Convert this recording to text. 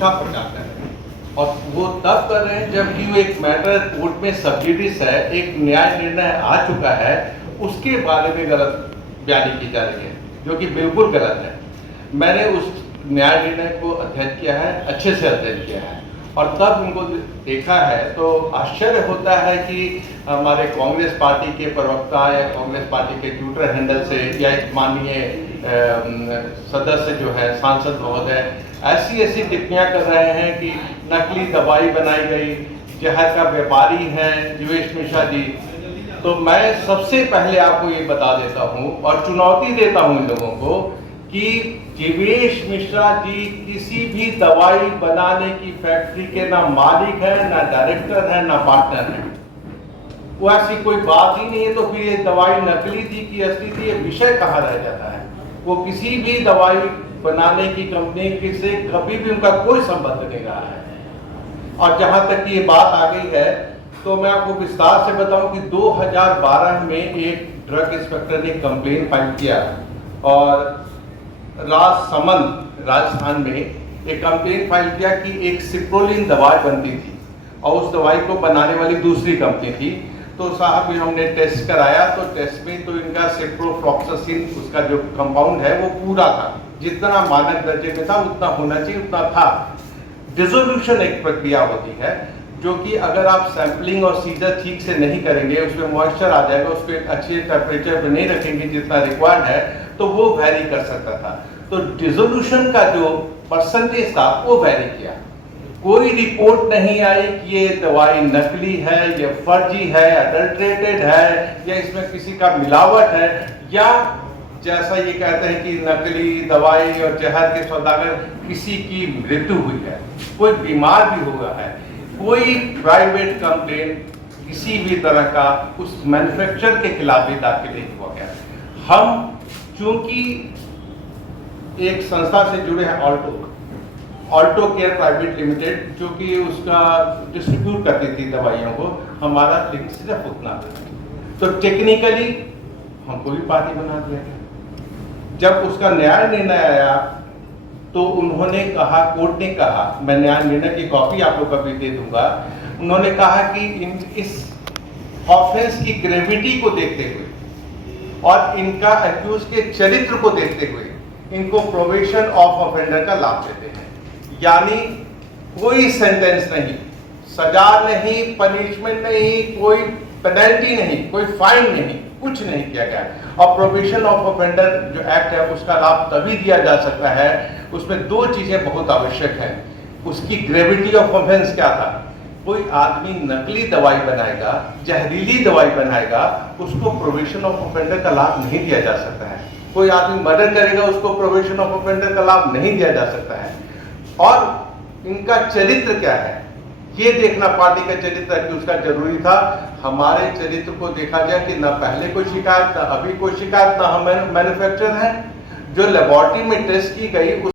झूठा प्रचार कर रहे हैं। और वो तब कर रहे हैं जबकि वो एक मैटर कोर्ट में सब्सिडिस है, एक न्याय निर्णय आ चुका है, उसके बारे में गलत बयानी की जा रही है, जो कि बिल्कुल गलत है। मैंने उस न्याय निर्णय को अध्ययन किया है, अच्छे से अध्ययन किया है, और तब उनको देखा है तो आश्चर्य होता है कि हमारे कांग्रेस पार्टी के प्रवक्ता या कांग्रेस पार्टी के ट्विटर हैंडल से या एक माननीय सदस्य जो है, सांसद महोदय, ऐसी टिप्पणियां कर रहे हैं कि नकली दवाई बनाई गई, जहर का व्यापारी हैं जीवेश मिश्रा जी। तो मैं सबसे पहले आपको ये बता देता हूँ और चुनौती देता हूँ इन लोगों को कि जीवेश मिश्रा जी किसी भी दवाई बनाने की फैक्ट्री के ना मालिक है, ना डायरेक्टर है, ना पार्टनर है। वो ऐसी कोई बात ही नहीं है। तो फिर ये दवाई नकली थी कि असली थी, ये विषय कहाँ रह जाता है। वो किसी भी दवाई बनाने की कंपनी से कभी भी उनका कोई संबंध नहीं रहा है। और जहां तक ये बात आ गई है तो मैं आपको विस्तार से बताऊं कि 2012 में एक ड्रग इंस्पेक्टर ने कंप्लेन फाइल किया और राजसमंद राजस्थान में एक कंप्लेन फाइल किया कि एक सिप्रोलिन दवाई बनती थी और उस दवाई को बनाने वाली दूसरी कंपनी थी। तो साहब हमने टेस्ट कराया तो टेस्ट में तो इनका सिप्रोफ्लॉक्सासिन उसका जो कंपाउंड है वो पूरा था, जितना मानक दर्जे में था उतना होना चाहिए उतना था। डिसोल्यूशन एक प्रक्रिया होती है जो कि अगर आप सैंपलिंग और सीजर ठीक से नहीं करेंगे, उसमें मॉइस्चर आ जाएगा, उसको एक अच्छे टेम्परेचर पे नहीं रखेंगे जितना रिक्वायर्ड है, तो वो वैरी कर सकता था। तो डिसोल्यूशन का जो परसेंटेज था वो वैरी किया। कोई रिपोर्ट नहीं आई कि ये दवाई नकली है, ये फर्जी है, अडल्ट्रेटेड है, या इसमें किसी का मिलावट है, या जैसा ये कहते हैं कि नकली दवाई और जहर के सौदागर किसी की मृत्यु हुई है, कोई बीमार भी हुआ है। कोई प्राइवेट कंप्लेन किसी भी तरह का उस मैन्युफैक्चरर के खिलाफ भी दाखिल नहीं हुआ गया। हम चूंकि एक संस्था से जुड़े हैं, ऑल्टो केयर प्राइवेट लिमिटेड, जो कि उसका डिस्ट्रीब्यूट करती थी दवाइयों को, हमारा लिंक सिर्फ उतना था। तो टेक्निकली हमको भी पार्टी बना दिया गया। जब उसका न्याय निर्णय आया तो उन्होंने कहा, कोर्ट ने कहा, मैं न्याय निर्णय की कॉपी आप लोग को भी दे दूंगा, उन्होंने कहा कि इस ऑफेंस की ग्रेविटी को देखते हुए और इनका एक्यूज के चरित्र को देखते हुए इनको प्रोबेशन ऑफ ऑफेंडर का लाभ देते हैं। यानी कोई सेंटेंस नहीं, सजा नहीं, पनिशमेंट नहीं, कोई पेनल्टी नहीं, कोई फाइन नहीं, कुछ नहीं किया गया। और प्रोबेशन ऑफ ऑफेंडर जो एक्ट है उसका लाभ तभी दिया जा सकता है, उसमें दो चीजें बहुत आवश्यक हैं। उसकी ग्रेविटी ऑफ ऑफेंस क्या था? कोई आदमी नकली दवाई बनाएगा, जहरीली दवाई बनाएगा, उसको प्रोबेशन ऑफ ऑफेंडर का लाभ नहीं दिया जा सकता है। कोई आदमी मर्डर करेगा, उसको प्रोबेशन ऑफ ऑफेंडर का लाभ नहीं दिया जा सकता है। और इनका चरित्र क्या है ये देखना, पार्टी का चरित्र कि उसका जरूरी था। हमारे चरित्र को देखा जाए कि ना पहले कोई शिकायत, ना अभी कोई शिकायत, ना हम मैन्युफैक्चरर है। जो लेबोरेटरी में टेस्ट की गई